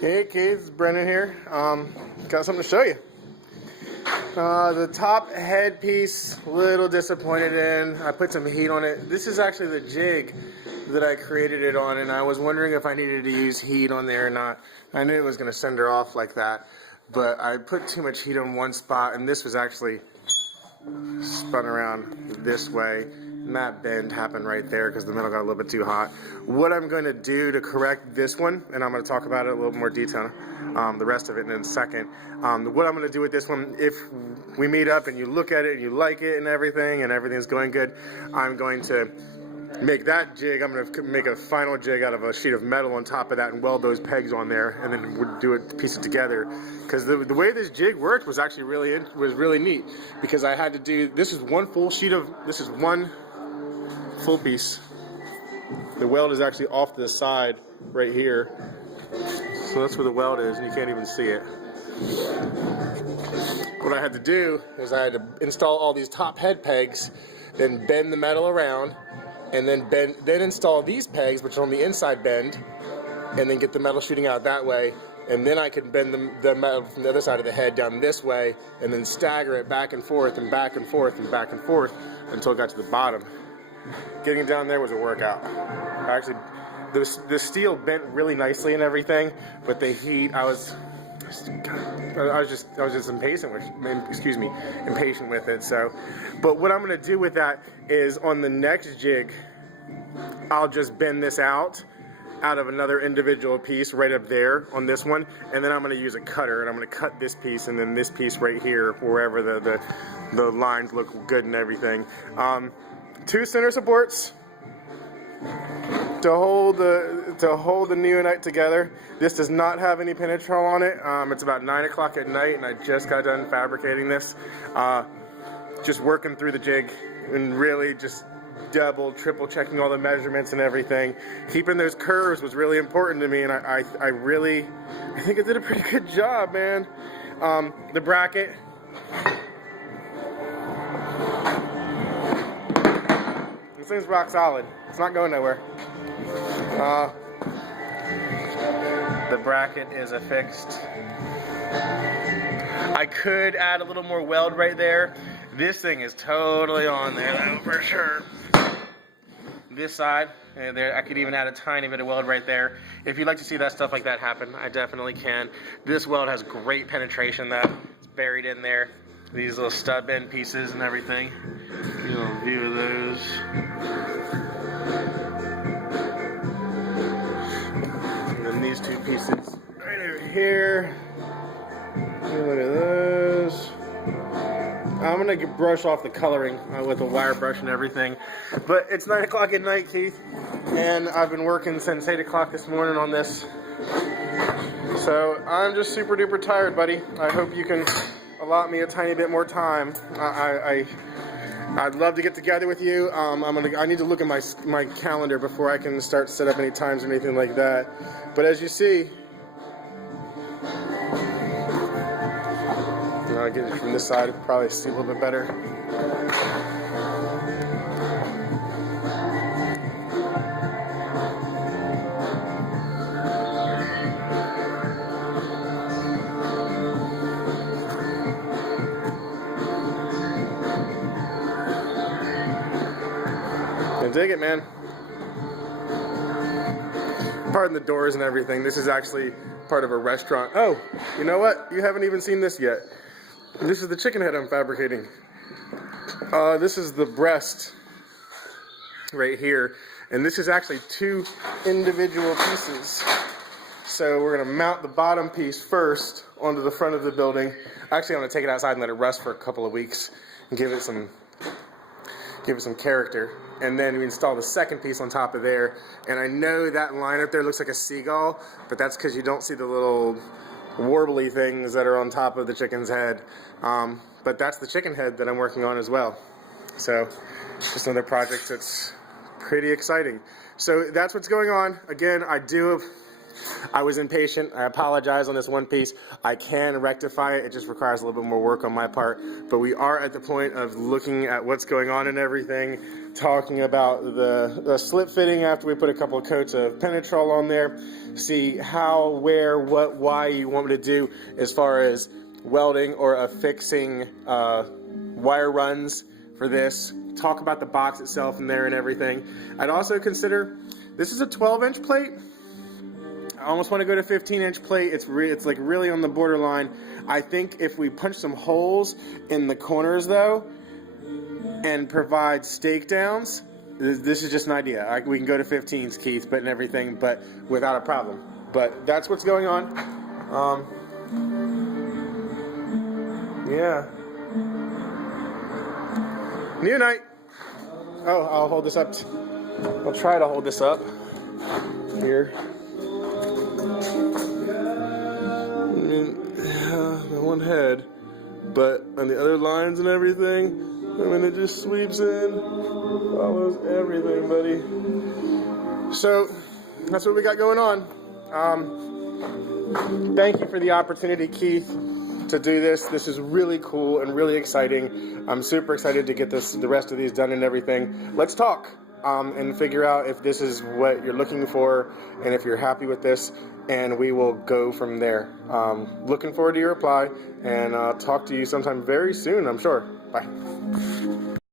Hey kids, it's Brennan here. Got something to show you. The top head piece, a little disappointed in. I put some heat on it. This is actually the jig that I created it on, and I was wondering if I needed to use heat on there or not. I knew it was going to send her off like that, but I put too much heat on one spot, and this was actually spun around this way, and that bend happened right there because the metal got a little bit too hot. What I'm going to do to correct this one, and I'm going to talk about it in a little more detail, the rest of it in a second. What I'm going to do with this one, if we meet up and you look at it and you like it and everything's going good, I'm going to make that jig. I'm going to make a final jig out of a sheet of metal on top of that and weld those pegs on there, and then we'll do it, piece it together. Because the way this jig worked was actually really neat, because I had to do, this is one full piece. The weld is actually off to the side right here, so that's where the weld is, and you can't even see it. What I had to do is I had to install all these top head pegs, then bend the metal around, and then install these pegs, which are on the inside bend, and then get the metal shooting out that way, and then I could bend the metal from the other side of the head down this way, and then stagger it back and forth and back and forth and back and forth until it got to the bottom. Getting it down there was a workout. Actually, the steel bent really nicely and everything, but the heat, I was just impatient with it. So, but what I'm going to do with that is on the next jig, I'll just bend this out of another individual piece right up there on this one, and then I'm going to use a cutter and I'm going to cut this piece and then this piece right here wherever the lines look good and everything. 2 center supports to hold the Neonite together. This does not have any penetral on it. It's about 9 o'clock at night, and I just got done fabricating this. Just working through the jig and really just double, triple checking all the measurements and everything. Keeping those curves was really important to me, and I think I did a pretty good job, man. The bracket. This thing's rock solid. It's not going nowhere. The bracket is affixed. I could add a little more weld right there. This thing is totally on there though, for sure. This side, there, I could even add a tiny bit of weld right there. If you'd like to see that stuff like that happen, I definitely can. This weld has great penetration that it's buried in there. These little stud bend pieces and everything. A little view of those. And then these 2 pieces right over here. Look at those. I'm going to brush off the coloring with a wire brush and everything. But it's 9 o'clock at night, Keith. And I've been working since 8 o'clock this morning on this. So I'm just super duper tired, buddy. I hope you can allot me a tiny bit more time. I'd love to get together with you. I need to look at my calendar before I can start set up any times or anything like that. But as you see, I'll get it from this side, probably see a little bit better. I dig it, man. Pardon the doors and everything. This is actually part of a restaurant. Oh, you know what? You haven't even seen this yet. This is the chicken head I'm fabricating. This is the breast right here. And this is actually 2 individual pieces. So we're going to mount the bottom piece first onto the front of the building. Actually, I'm going to take it outside and let it rust for a couple of weeks and give it some character. And then we install the second piece on top of there. And I know that line up there looks like a seagull, but that's because you don't see the little warbly things that are on top of the chicken's head. But that's the chicken head that I'm working on as well. So just another project that's pretty exciting. So that's what's going on. Again, I do I was impatient. I apologize on this one piece. I can rectify it. It just requires a little bit more work on my part. But we are at the point of looking at what's going on and everything, talking about the slip fitting after we put a couple of coats of Penetrol on there, see how, where, what, why you want me to do as far as welding or affixing wire runs for this, talk about the box itself in there and everything. I'd also consider, this is a 12-inch plate. I almost want to go to 15-inch plate. It's like really on the borderline. I think if we punch some holes in the corners though and provide stake downs, this is just an idea. We can go to 15s, Keith, but and everything, but without a problem. But that's what's going on. Yeah. Neonite. Oh, I'll hold this up. I'll try to hold this up here. The one head, but on the other lines and everything, I mean, it just sweeps in, follows everything, buddy. So that's what we got going on. Thank you for the opportunity, Keith, to do this. This is really cool and really exciting. I'm super excited to get the rest of these done and everything. Let's talk and figure out if this is what you're looking for and if you're happy with this, and we will go from there. Looking forward to your reply, and talk to you sometime very soon, I'm sure. Bye.